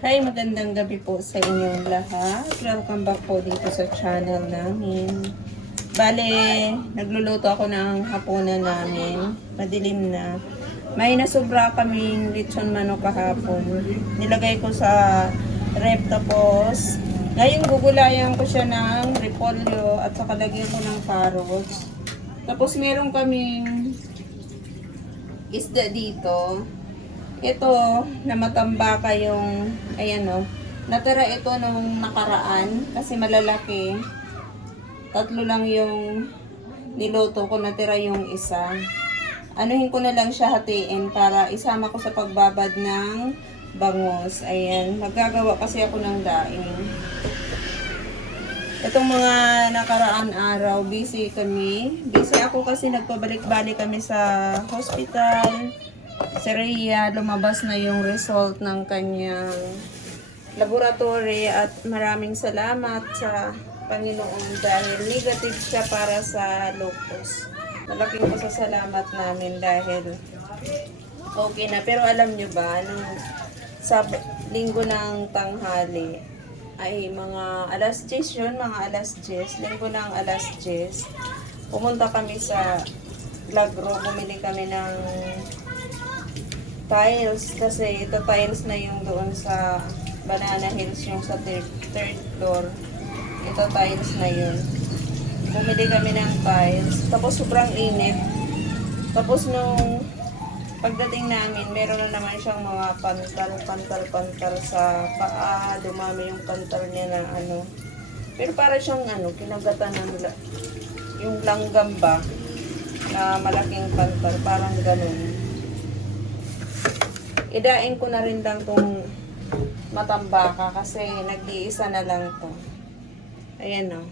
Hi, magandang gabi po sa inyong lahat. Welcome back po dito sa channel namin. Bale, nagluluto ako ng hapunan namin. Madilim na. May nasobra kaming lechon manok kahapon. Nilagay ko sa rep tapos ngayon gugulayan ko siya ng repolyo at saka lagyan ko ng carrots. Tapos meron kaming isda dito. Ito, na matambaka yung, ayan o, natira ito nung nakaraan kasi malalaki. Tatlo lang yung niluto ko, natira yung isa. Anuhin ko na lang siya hatiin para isama ko sa pagbabad ng bangos. Ayan, magagawa kasi ako ng daing. Itong mga nakaraan araw, busy kami. Busy ako kasi nagpabalik-balik kami sa hospital. Si Rhea, lumabas na yung result ng kanyang laboratory at maraming salamat sa Panginoon dahil negative siya para sa lupus. Malaking pasasalamat namin dahil okay na. Pero alam nyo ba, nung sa linggo ng tanghali, ay mga alas 10 yun, mga alas 10, linggo ng alas 10, pumunta kami sa Lagro, bumili kami ng tiles kasi ito tiles na yung doon sa Banana Hills yung sa third, third floor. Ito tiles na yun. Bumili kami ng tiles. Tapos sobrang init. Tapos nung pagdating namin meron na naman siyang mga pantal pantal pantal sa paa. Dumami yung pantal niya na ano. Pero para siyang ano kinagatan ng yung langgam ba na malaking pantal parang ganun Idain ko na rin lang tong matambaka kasi nag-iisa na lang to. Ayan o.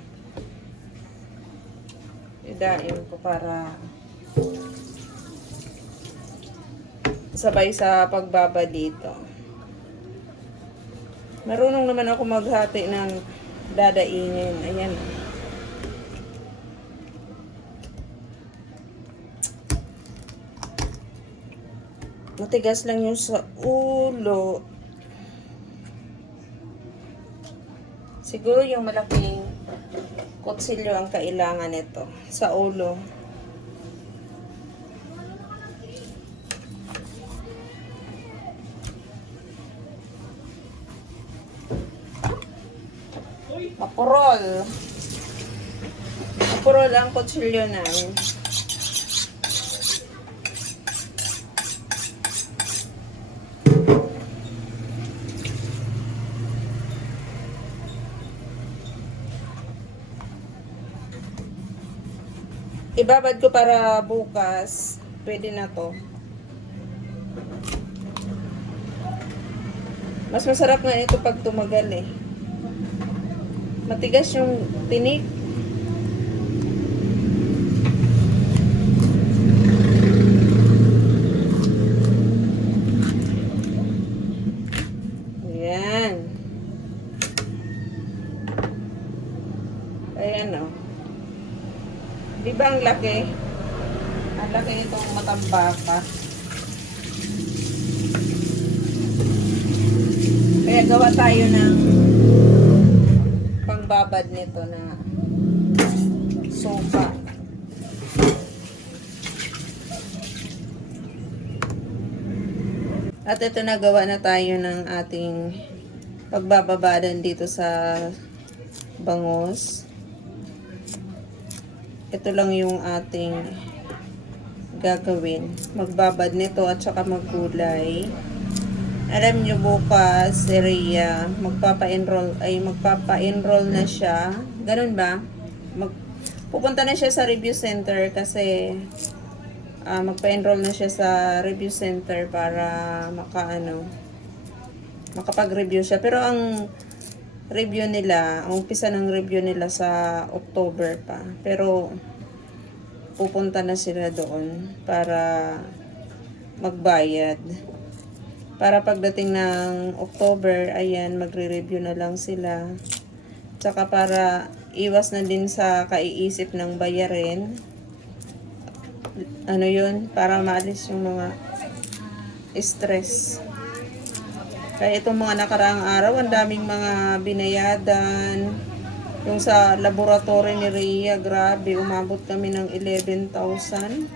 Idain ko para sabay sa pagbaba dito. Marunong naman ako maghati ng dadaingin. Ayan o. Matigas lang yung sa ulo. Siguro yung malaking kutsilyo ang kailangan nito sa ulo. Mapurol. Mapurol ang kutsilyo namin. Ibabad ko para bukas. Pwede na to. Mas masarap nga ito pag tumagal eh. Matigas yung tinik. Ayan. Ayan o. Oh. Di ba ang laki? Ang laki itong matambaka. Kaya gawa tayo ng pangbabad nito na sofa. At ito na gawa na tayo ng ating pagbababadan dito sa bangos. Ito lang yung ating gagawin. Magbabad nito at saka maggulay. Alam nyo bukas, si Rhea, magpapa-enroll, ay magpapa-enroll na siya. Ganun ba? Mag, pupunta na siya sa review center kasi ah, magpa-enroll na siya sa review center para makaano makapag-review siya. Pero ang review nila, ang umpisa ng review nila sa October pa. Pero pupunta na sila doon para magbayad. Para pagdating ng October, ayan, magre-review na lang sila. Tsaka para iwas na din sa kaiisip ng bayarin. Ano yun? Para maalis yung mga stress. Kaya itong mga nakaraang araw, ang daming mga binayadan. Yung sa laboratory ni Rhea, grabe, umabot kami ng 11,000.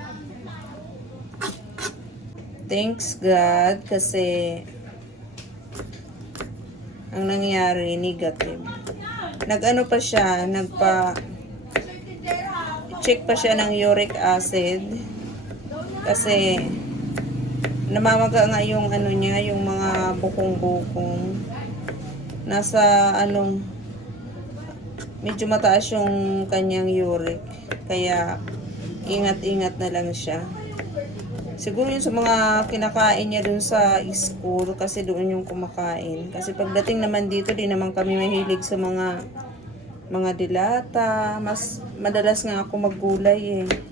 Thanks God kasi ang nangyari negative. Nag-ano pa siya, nagpa check pa siya ng uric acid kasi namamaga nga yung ano niya, yung mga bukong-bukong. Nasa ano medyo mataas yung kanyang uric. Kaya ingat-ingat na lang siya. Siguro yun sa mga kinakain niya dun sa school kasi doon yung kumakain. Kasi pagdating naman dito, di naman kami mahilig sa mga mga dilata. Mas madalas nga ako maggulay eh.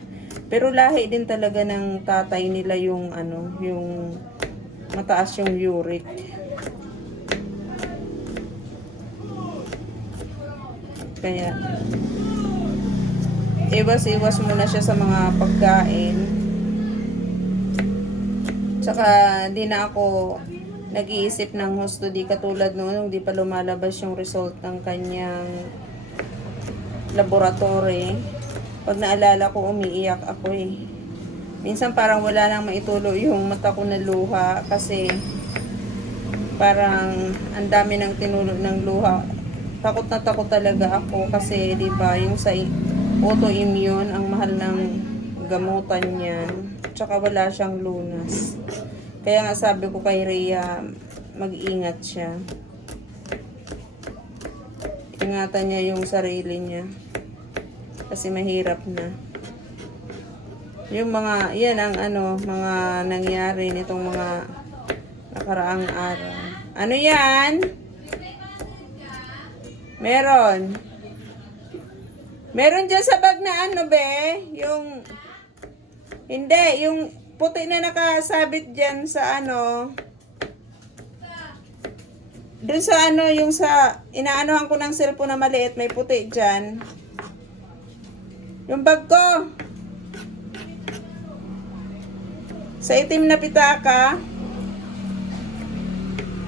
Pero lahi din talaga ng tatay nila yung ano, yung mataas yung uric. Kaya iwas-iwas muna siya sa mga pagkain. Tsaka di na ako nag-iisip ng husto di katulad noon nung di pa lumalabas yung result ng kanyang laboratory. Pag naalala ko, umiiyak ako eh. Minsan parang wala nang maitulo yung mata ko na luha kasi parang ang dami ng tinulo ng luha. Takot na takot talaga ako kasi 'di ba yung sa autoimmune ang mahal ng gamutan niyan. Tsaka wala siyang lunas. Kaya nga sabi ko kay Rhea, mag-ingat siya. Ingatan niya yung sarili niya. Kasi mahirap na. Yung mga, yan ang ano, mga nangyari nitong mga nakaraang araw. Ano yan? Meron. Meron dyan sa bag na ano, be? Yung, hindi, yung puti na nakasabit dyan sa ano, dun sa ano, yung sa, inaanohan ko ng cellphone na maliit, may puti dyan. Yung bag ko. Sa itim na pitaka.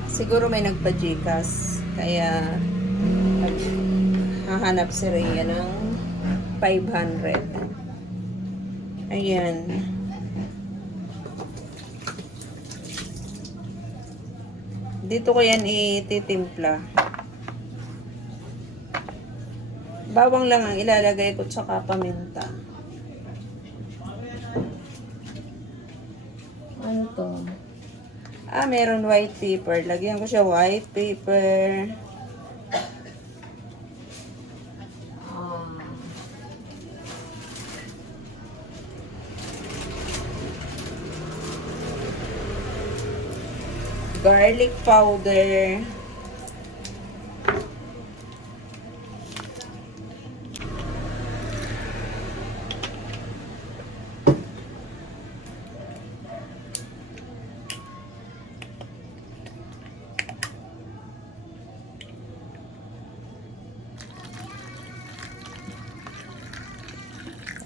Siguro may nagpa-Gcash. Kaya hahanap si Rhea ng 500. Ayan. Dito ko yan ititimpla. Bawang lang ang ilalagay ko tsaka paminta. Ano to? Ah, meron white paper. Lagyan ko siya white paper. Ah. garlic powder.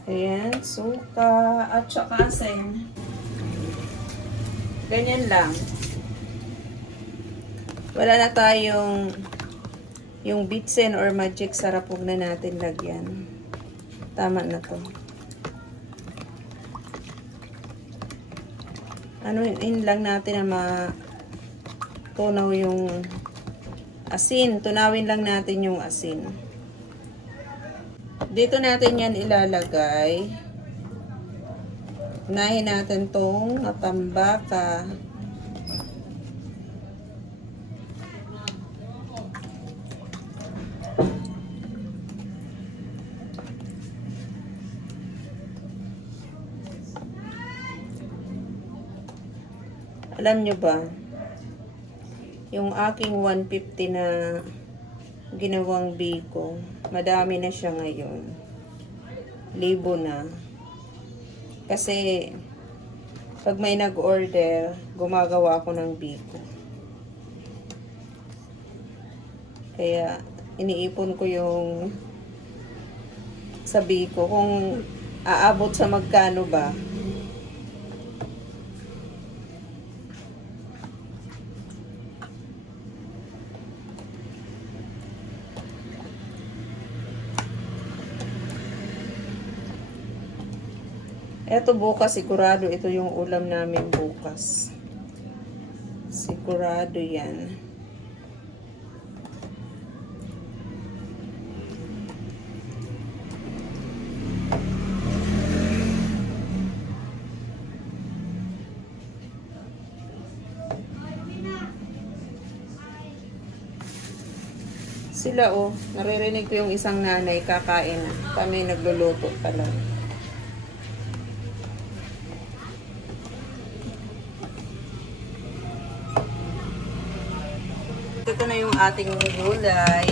Ayan, suka at saka asin. Ganyan lang. Wala na tayong yung bitsen or magic sarap na natin lagyan. Tama na to. Ano in lang natin na ma tunaw yung asin. Tunawin lang natin yung asin. Dito natin yan ilalagay. Unahin natin tong matambaka. Alam nyo ba, yung aking 150 na ginawang biko, madami na siya ngayon. Libo na. Kasi, pag may nag-order, gumagawa ako ng biko. Kaya, iniipon ko yung sa biko. Kung aabot sa magkano ba, Eto bukas, sigurado ito yung ulam namin bukas. Sigurado yan. Sila oh, naririnig ko yung isang nanay kakain. Kami nagluluto pa Ito na yung ating gulay.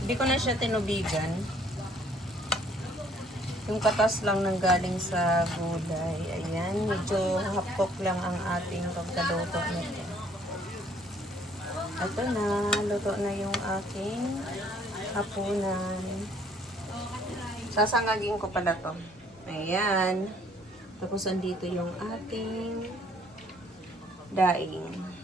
Hindi ko na siya tinubigan. Yung katas lang nang galing sa gulay. Ayan, medyo hapok lang ang ating pagkaluto nito. Ito na, luto na yung aking hapunan. Sasangagin ko pala to. Ayan. Tapos andito yung ating daing.